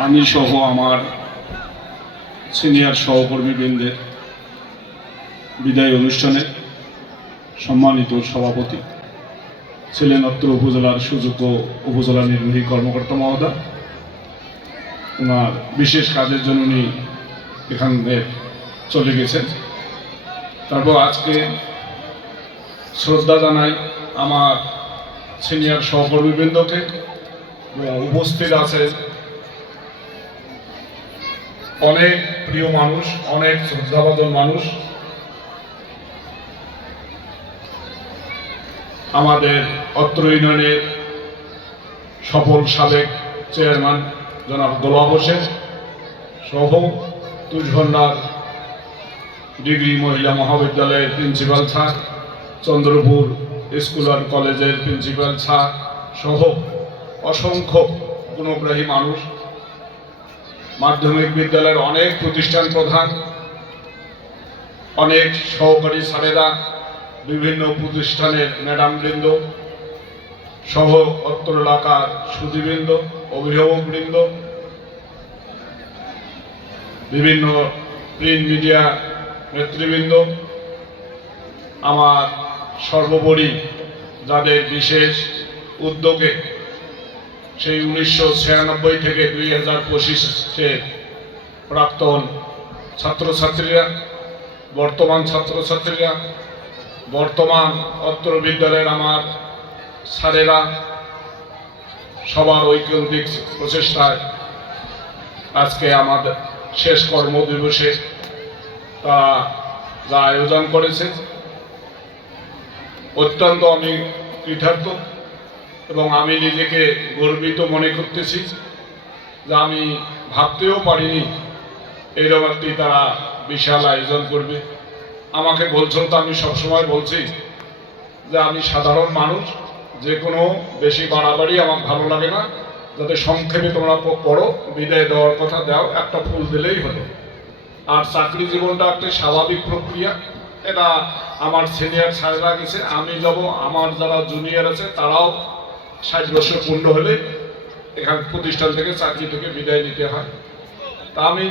আমি সহ আমার সিনিয়র সহকর্মীবৃন্দের বিদায় অনুষ্ঠানে সম্মানিত সভাপতি ছিলেন অত্র উপজেলার সুযোগ্য উপজেলা নির্বাহী কর্মকর্তা মহোদয়। ওনার বিশেষ কাজের জন্য উনি এখান থেকে চলে গেছেন। তারপর আজকে শ্রদ্ধা জানাই আমার সিনিয়র সহকর্মীবৃন্দকে। উপস্থিত আছে অনেক প্রিয় মানুষ, অনেক শ্রদ্ধাভাজন মানুষ। আমাদের অত্র ইউনিয়নের সফল সাবেক চেয়ারম্যান জনাব গোলাম হোসেন সহ তুষভান্ডার ডিগ্রি মহিলা মহাবিদ্যালয়ের principal sir, Chandrapur school and কলেজের প্রিন্সিপাল স্যার সহ অসংখ্য গুণগ্রাহী মানুষ, মাধ্যমিক বিদ্যালয়ের অনেক প্রতিষ্ঠান প্রধান, অনেক সহকারী স্যারেরা, বিভিন্ন প্রতিষ্ঠানের ম্যাডামবৃন্দ সহ অত্র এলাকার সুধীবৃন্দ, অভিভাবকবৃন্দ, বিভিন্ন প্রিন্ট মিডিয়া নেতৃবৃন্দ, আমার সর্বোপরি যাদের বিশেষ উদ্যোগে সেই 1996 থেকে 2025-এ প্রাক্তন ছাত্রছাত্রীরা, বর্তমান ছাত্রছাত্রীরা, বর্তমান অত্র বিদ্যালয়ের আমার স্যারেরা, সবার ঐকান্তিক প্রচেষ্টায় আজকে আমাদের শেষ কর্মদিবসে তারা যা আয়োজন করেছে অত্যন্ত আমি কৃতার্থ এবং আমি নিজেকে গর্বিত মনে করতেছি যে আমি ভাবতেও পারিনি এইরকম একটি তারা বিশাল আয়োজন করবে। আমাকে বলছো তো আমি সবসময় বলছি যে আমি সাধারণ মানুষ, যে কোনো বেশি বাড়াবাড়ি আমার ভালো লাগে না, যাতে সংক্ষেপে তোমরা পড়ো, বিদায় দেওয়ার কথা দাও, একটা ফুল দিলেই হলো। আর চাকরি জীবনটা একটা স্বাভাবিক প্রক্রিয়া, এটা আমার সিনিয়র স্যাররা গেছে, আমি যাব, আমার যারা জুনিয়র আছে তারাও 60 বছর পূর্ণ হলে এখান প্রতিষ্ঠান থেকে চাকরি থেকে বিদায় নিতে হয়। তা আমি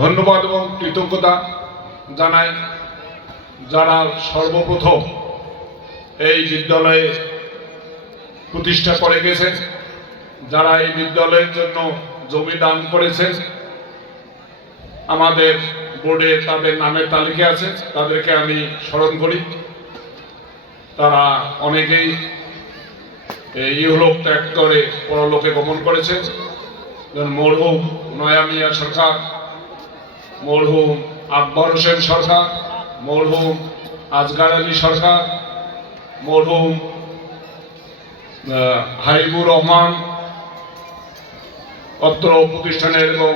ধন্যবাদ এবং কৃতজ্ঞতা জানাই যারা সর্বপ্রথম এই বিদ্যালয়ে প্রতিষ্ঠা করে গেছেন, যারা এই বিদ্যালয়ের জন্য জমি দান করেছেন। আমাদের বোর্ডে তাদের নামের তালিকা আছে, তাদেরকে আমি স্মরণ করি। তারা অনেকেই ইহলোক ত্যাগ করে পরলোকে গমন করেছেন। মরহুম নয়া মিয়া সরকার, মরহুম আকবর হোসেন সরকার, মরহুম আজগার আলী সরকার, মরহুম হাইবুর রহমান অত্র প্রতিষ্ঠানের এবং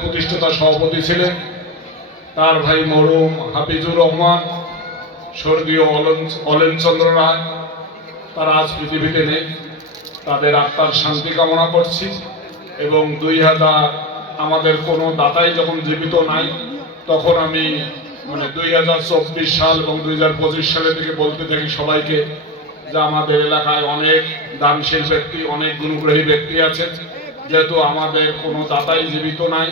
প্রতিষ্ঠাতা সভাপতি ছিলেন। তার ভাই মরহুম হাফিজুর রহমান, স্বর্গীয় অলেন চন্দ্র রায়, তারা আজ পৃথিবীতে নেই। তাদের আত্মার শান্তি কামনা করছি। এবং 2000 আমাদের কোনো দাতাই যখন জীবিত নাই, তখন আমি 2024 সাল এবং 2025 সালের দিকে বলতে থাকি সবাইকে যে আমাদের এলাকায় অনেক দানশীল ব্যক্তি, অনেক গুণগ্রাহী ব্যক্তি আছে। যেহেতু আমাদের কোনো দাতাই জীবিত নাই,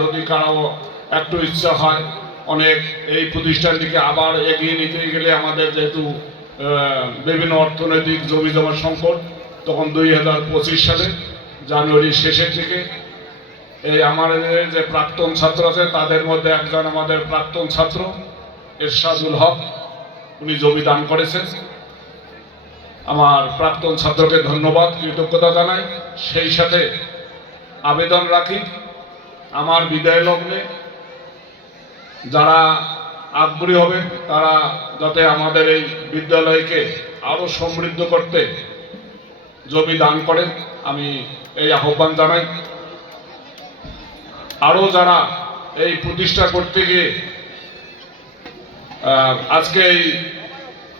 যদি কারো একটু ইচ্ছা হয় অনেক এই প্রতিষ্ঠানটিকে আবার এগিয়ে নিতে গেলে আমাদের যেহেতু বিভিন্ন অর্থনৈতিক জমি জমা সংকট, তখন 2025 সালে জানুয়ারির শেষের দিকে এই আমাদের যে প্রাক্তন ছাত্র আছে তাদের মধ্যে একজন আমাদের প্রাক্তন ছাত্র এরশাদুল হক, উনি জমি দান করেছেন। আমার প্রাক্তন ছাত্রকে ধন্যবাদ, কৃতজ্ঞতা জানাই। সেই সাথে আবেদন রাখি আমার বিদায় লগ্নে যারা আগ্রহী হবেন তারা যাতে আমাদের এই বিদ্যালয়কে আরো সমৃদ্ধ করতে জমি দান করেন, আমি এই আহ্বান জানাই। আরো যারা এই প্রতিষ্ঠা করতে গিয়ে আজকে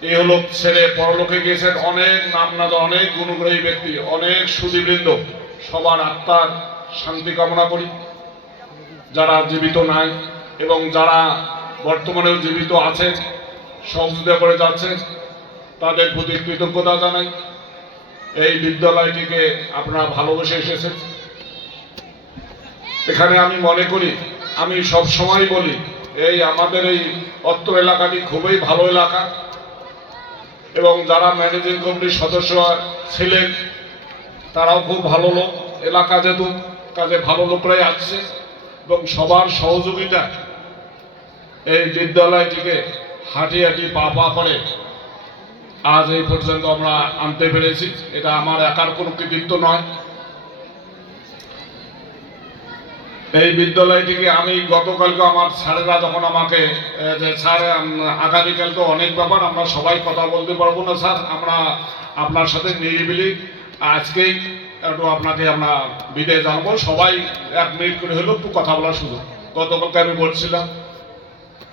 এই হলো ছেড়ে পরলোকে গিয়েছেন, অনেক নামনাদ, অনেক গুণগ্রাহী ব্যক্তি, অনেক সুধীবৃন্দ, সবার আত্মার শান্তি কামনা করি। যারা জীবিত নাই এবং যারা বর্তমানেও জীবিত আছেন, সহযোগিতা করে যাচ্ছেন, তাদের প্রতি কৃতজ্ঞতা জানাই। এই বিদ্যালয়টিকে আপনারা ভালোবেসে এসেছেন। এখানে আমি মনে করি, আমি সব সময় বলি, এই আমাদের এই অত্র এলাকাটি খুবই ভালো এলাকা এবং যারা ম্যানেজিং কমিটির সদস্য ছিলেন তারাও খুব ভালো লোক। এলাকা যেহেতু কাজে ভালো লোকরাই আসছে এবং সবার সহযোগিতা এই বিদ্যালয়টিকে হাঁটি হাঁটি পা পা করে আজ এই পর্যন্ত আমরা আনতে পেরেছি। এটা আমার একার কোনো কৃতিত্ব নয়। এই বিদ্যালয়টিকে আমি গতকালকে আমার স্যারেরা যখন আমাকে যে স্যার আগামীকাল তো অনেক ব্যাপার, আমরা সবাই কথা বলতে পারবো না স্যার, আমরা আপনার সাথে নিরিবিলি আজকেই একটু আপনাকে আমরা বিদায় জানাবো, সবাই 1 মিনিট করে হলেও একটু কথা বলার সুযোগ। গতকালকে আমি বলছিলাম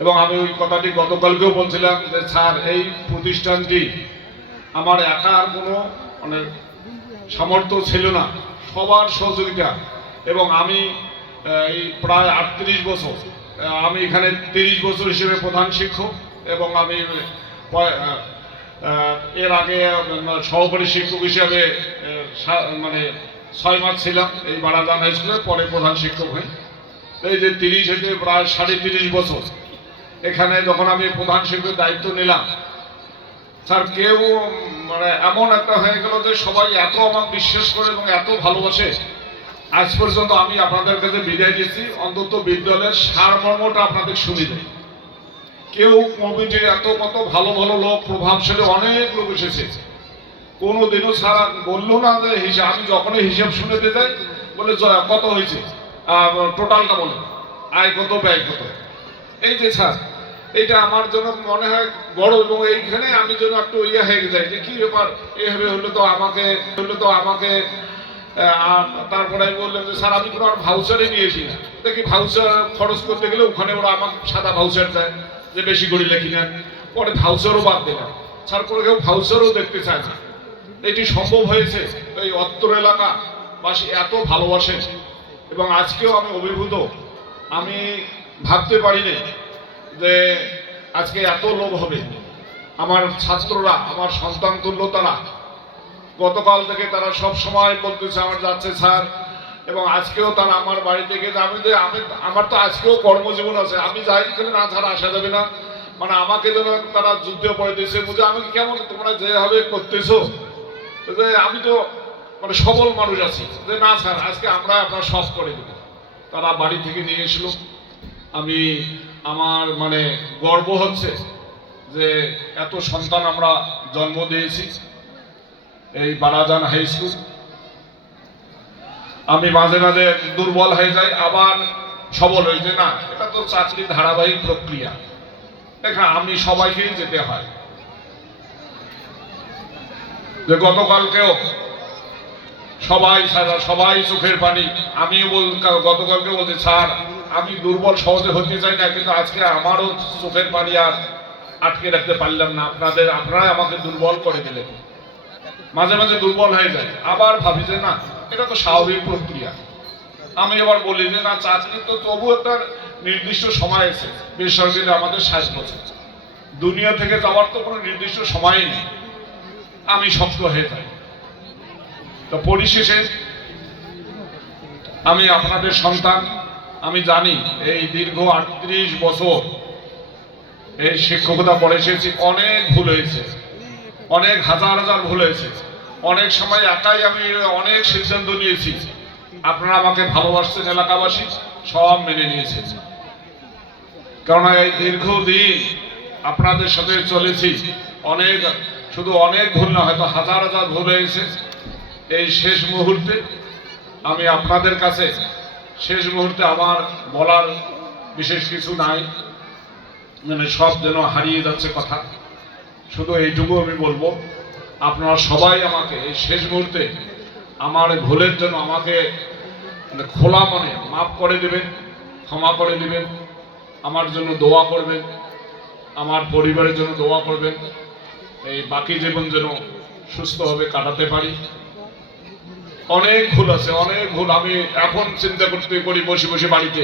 এবং আমি ওই কথাটি গতকালকেও বলছিলাম যে স্যার এই প্রতিষ্ঠানটি আমার একার কোনো মানে সামর্থ্য ছিল না, সবার সহযোগিতা। এবং আমি এই প্রায় 38 বছর, আমি এখানে 30 বছর হিসেবে প্রধান শিক্ষক এবং আমি এর আগে সহকারী শিক্ষক হিসেবে মানে 6 মাস ছিলাম এই বারাজান হাই স্কুলে, পরে প্রধান শিক্ষক হই। এই যে 30 থেকে প্রায় 30.5 বছর এখানে যখন আমি প্রধান শিক্ষকের দায়িত্ব নিলাম, স্যার কেউ মানে এমন একটা হয়ে গেল যে সবাই এত আমাকে বিশ্বাস করে এবং এত ভালোবাসে। আজ পর্যন্ত আমি আপনাদের কাছে বিদায় দিয়েছি, অন্তত বিদ্যালয়ের সারমর্মটা আপনাদের শুনে দেয়। কেউ কমিটির এত কত ভালো ভালো লোক, প্রভাবশালী অনেক লোক এসেছে, কোনোদিনও সারা বললো না যে হিসাব। আমি যখনই হিসাব শুনেতে যাই বলে কত হয়েছে, টোটালটা বলে, আয় কত ব্যয় কত। এই যে স্যার, এটা আমার জন্য মনে হয় বড় এবং এইখানে আমি যেন একটু ইয়ে হয়ে যাই যে কি ব্যাপার, এভাবে হলে তো আমাকে তারপরে আমি বললাম যে স্যার আমি কোনো আর ভাউচারে নিয়েছি না, দেখি ভাউচার খরচ করতে গেলে ওখানে ওরা আমার সাদা ভাউচার দেয় যে বেশি করে লেখি না, পরে ভাউচারও বাদ দিলাম। স্যার করে কেউ ভাউচারও দেখতে চায় না। এটি সম্ভব হয়েছে এই অত্র এলাকা বাসী এত ভালোবাসে এবং আজকেও আমি অভিভূত। আমি ভাবতে পারিনি যে আজকে এত লোক হবে। আমার ছাত্ররা, আমার সন্তান তুল্য তারা, গতকাল থেকে তারা সব সময় বলতেছে আমার যাচ্ছে স্যার, এবং আজকেও তারা আমার বাড়ি থেকে আমার তো আজকেও কর্মজীবন আছে, আমি যাই এখানে না ছাড়া আসা যাবে না। মানে আমাকে যেন তারা যুদ্ধে পড়ে দিয়েছে, বুঝে আমি কেমন তোমরা যেভাবে করতেছো, যে আমি তো মানে সবল মানুষ আছি, যে না স্যার আজকে আমরা আপনার সব করে দেব। তারা বাড়ি থেকে নিয়ে এসল। আমি আমার মানে গর্ব হচ্ছে যে এত সন্তান আমরা জন্ম দিয়েছি এই বারাজান হাই স্কুল। আমি মাঝে মাঝে দুর্বল হয়ে যাই, আবার সবল হয়ে যায়। না, এটা তো চাকরির ধারাবাহিক প্রক্রিয়া, দেখা আমি সবাইকেই যেতে হয়। যে গতকালকেও সবাই চোখের পানি, আমিও গতকালকে বলছি স্যার আমি দুর্বল সহজে হতে চাই না, কিন্তু আজকে আমারও চোখের পানি আর আটকে রাখতে পারলাম না, আপনারাই আমাকে দুর্বল করে দিলেন। মাঝে মাঝে দুর্বল হয়ে যায়, আবার ভাবি যে না এটা তো স্বাভাবিক প্রক্রিয়া। আমি এবার বলি যে না, চাকরি তো তবু একটা নির্দিষ্ট সময় আছে, বেসরকারি আমাদের 60 বছর, দুনিয়া থেকে যাওয়ার তো কোনো নির্দিষ্ট সময়ই নেই। আমি শক্ত হয়ে যাই। তো পরিশেষে আমি আপনাদের সন্তান, আমি জানি এই দীর্ঘ 38 বছর এই শিক্ষকতা পড়ে এসেছি, অনেক ভুল হয়েছে, অনেক হাজার হাজার ভুল হয়েছে, অনেক সময় একাই আমি অনেক সিদ্ধান্ত নিয়েছি। আপনারা আমাকে ভালোবাসছেন, এলাকাবাসী সব মেনে নিয়েছেন, কারণ এই দীর্ঘদিন আপনাদের সাথে চলেছি। শুধু অনেক ভুল না, হয়তো হাজার হাজার ভুল হয়েছে। এই শেষ মুহূর্তে আমি আপনাদের কাছে আমার বলার বিশেষ কিছু নাই, মানে সব যেন হারিয়ে যাচ্ছে কথা। শুধু এইটুকু আমি বলবো, আপনারা সবাই আমাকে এই শেষ মুহূর্তে আমার ভুলের জন্য আমাকে মানে খোলা মনে মাফ করে দেবেন, ক্ষমা করে দিবেন, আমার জন্য দোয়া করবেন, আমার পরিবারের জন্য দোয়া করবেন, এই বাকি জীবন যেন সুস্থভাবে কাটাতে পারি। অনেক ভুল আছে, অনেক ভুল। আমি এখন চিন্তা করি বসে বসে বাড়িতে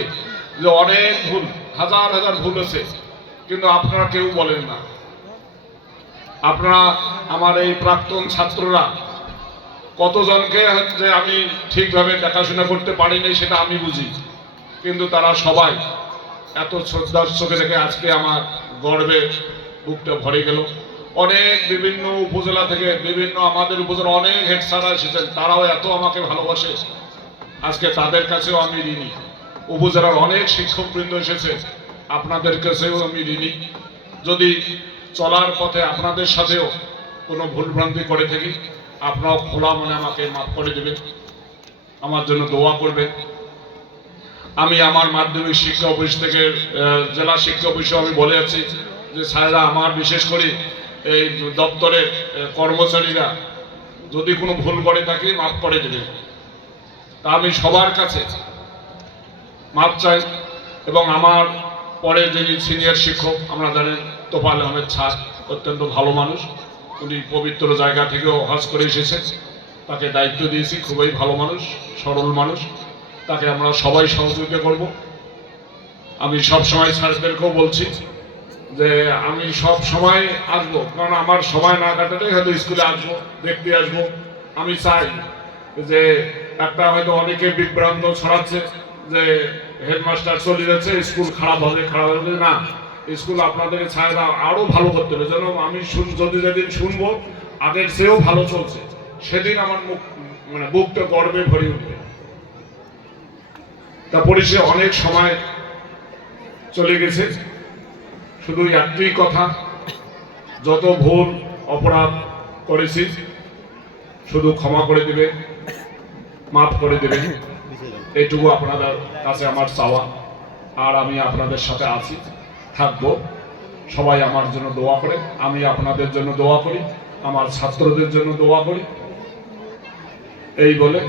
যে অনেক ভুল, হাজার হাজার ভুল আছে, কিন্তু আপনারা কেউ বলেন না। আপনারা আমার এই প্রাক্তন ছাত্ররা কতজনকে যে আমি ঠিকভাবে দেখাশোনা করতে পারিনি সেটা আমি বুঝি, কিন্তু তারা সবাই এত শ্রদ্ধার চোখে দেখে আজকে আমার গর্বে বুকটা ভরে গেল। অনেক বিভিন্ন উপজেলা থেকে বিভিন্ন আমাদের উপজেলা অনেক হেড স্যাররা এসেছেন, তারাও এত আমাকে ভালোবাসে, আজকে তাদের কাছেও আমি ঋণী। উপজেলার অনেক শিক্ষকবৃন্দ এসেছে, আপনাদের কাছেও আমি ঋণী। যদি চলার পথে আপনাদের সাথেও কোনো ভুলভ্রান্তি করে থাকি, আপনারাও খোলা মনে আমাকে মাফ করে দেবেন, আমার জন্য দোয়া করবেন। আমি আমার মাধ্যমিক শিক্ষা অফিস থেকে জেলা শিক্ষা অফিসে আমি বলে আছি যে স্যারেরা, আমার বিশেষ করে এই দপ্তরের কর্মচারীরা যদি কোনো ভুল করে থাকি মাফ করে দেবেন। তা আমি সবার কাছে মাপ চাই। এবং আমার পরে যিনি সিনিয়র শিক্ষক আমরা জানেন তোফায়েল আহমেদ স্যার, অত্যন্ত ভালো মানুষ, উনি পবিত্র জায়গা থেকেও হজ করে এসেছেন, তাকে দায়িত্ব দিয়েছি, খুবই ভালো মানুষ, সরল মানুষ, তাকে আমরা সবাই সহযোগিতা করব। আমি সব সময় স্যারদেরকেও বলছি যে আমি সব সময় আসবো, কারণ আমার সময় না কাটালেই হয়তো স্কুলে আসবো, দেখতে আসবো। আমি চাই যে একটা হয়তো অনেকে বিভ্রান্ত ছড়াচ্ছে যে হেডমাস্টার চলে যাচ্ছে, স্কুল খারাপ হবে না, স্কুল আপনাদের ছায়া আরো ভালো করতে হবে। যেন আমি যদি যেদিন শুনবো আগের চেয়েও ভালো চলছে, সেদিন আমার মুখ বুকটা গর্বে ভরে উঠবে। তা পরিষে অনেক সময় চলে গেছে, শুধু একটাই কথা, যত ভুল অপরাধ করেছি শুধু ক্ষমা করে দেবে, মাফ করে দেবে, এইটুকু আপনাদের কাছে আমার চাওয়া। আর আমি আপনাদের সাথে আছি, থাকবো। সবাই আমার জন্য দোয়া করে, আমি আপনাদের জন্য দোয়া করি, আমার ছাত্রদের জন্য দোয়া করি। এই বলে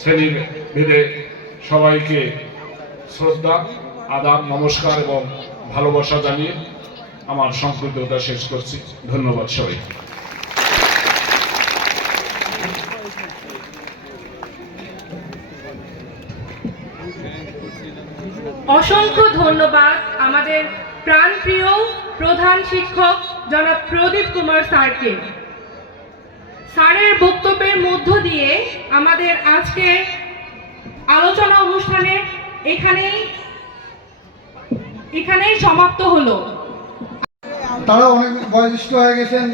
শ্রেণী ভেদে সবাইকে শ্রদ্ধা, আদাব, নমস্কার এবং ভালোবাসা জানিয়ে আমার সংক্ষিপ্ততা শেষ করছি। ধন্যবাদ সবাই। অসংখ্য ধন্যবাদ আমাদের প্রাণপ্রিয় প্রধান শিক্ষক জনাব প্রদীপ কুমার স্যারকে। স্যারের বক্তব্যের মধ্য দিয়ে আমাদের আজকের আলোচনা অনুষ্ঠানের এখানেই সমাপ্ত হলো। তারা অনেক বয়োজ্যেষ্ঠ হয়ে গেছেন,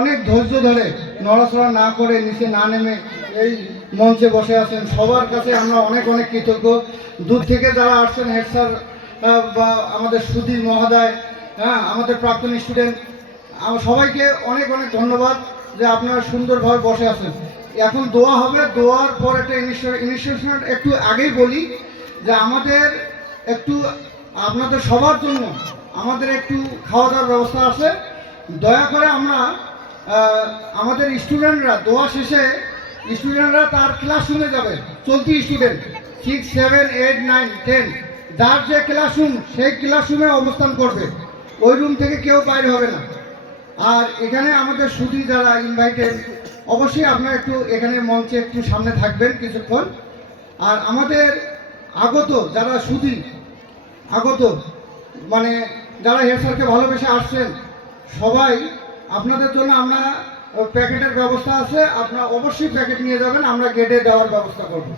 অনেক ধৈর্য ধরে নড়াচড়া না করে নিচে না নেমে এই মঞ্চে বসে আছেন। সবার কাছে আমরা অনেক অনেক কৃতজ্ঞ। দূর থেকে যারা আসছেন, হেড স্যার বা আমাদের সুধীর মহোদয়, আমাদের প্রাক্তন স্টুডেন্ট, সবাইকে অনেক অনেক ধন্যবাদ যে আপনারা সুন্দরভাবে বসে আছেন। এখন দোয়া হবে, দোয়ার পর একটা ইনিশিয়েশন একটু আগেই বলি যে আমাদের একটু আপনাদের সবার জন্য আমাদের একটু খাওয়া দাওয়ার ব্যবস্থা আছে। দয়া করে আমরা আমাদের স্টুডেন্টরা দোয়া শেষে স্টুডেন্টরা তার ক্লাসরুমে যাবে। চলতি স্টুডেন্ট 6, 7, 8, 9, 10 যার যে ক্লাসরুম সেই ক্লাসরুমে অবস্থান করবে, ওই রুম থেকে কেউ বাইরে হবে না। আর এখানে আমাদের সুধী যারা ইনভাইটেড, অবশ্যই আপনারা একটু এখানে মঞ্চে একটু সামনে থাকবেন কিছুক্ষণ। আর আমাদের আগত যারা সুধী আগত মানে যারা হেড স্যারকে ভালোবেসে আসছেন, সবাই আপনাদের জন্য আমরা প্যাকেটের ব্যবস্থা আছে, আপনারা অবশ্যই প্যাকেট নিয়ে যাবেন, আমরা গেটে দেওয়ার ব্যবস্থা করব।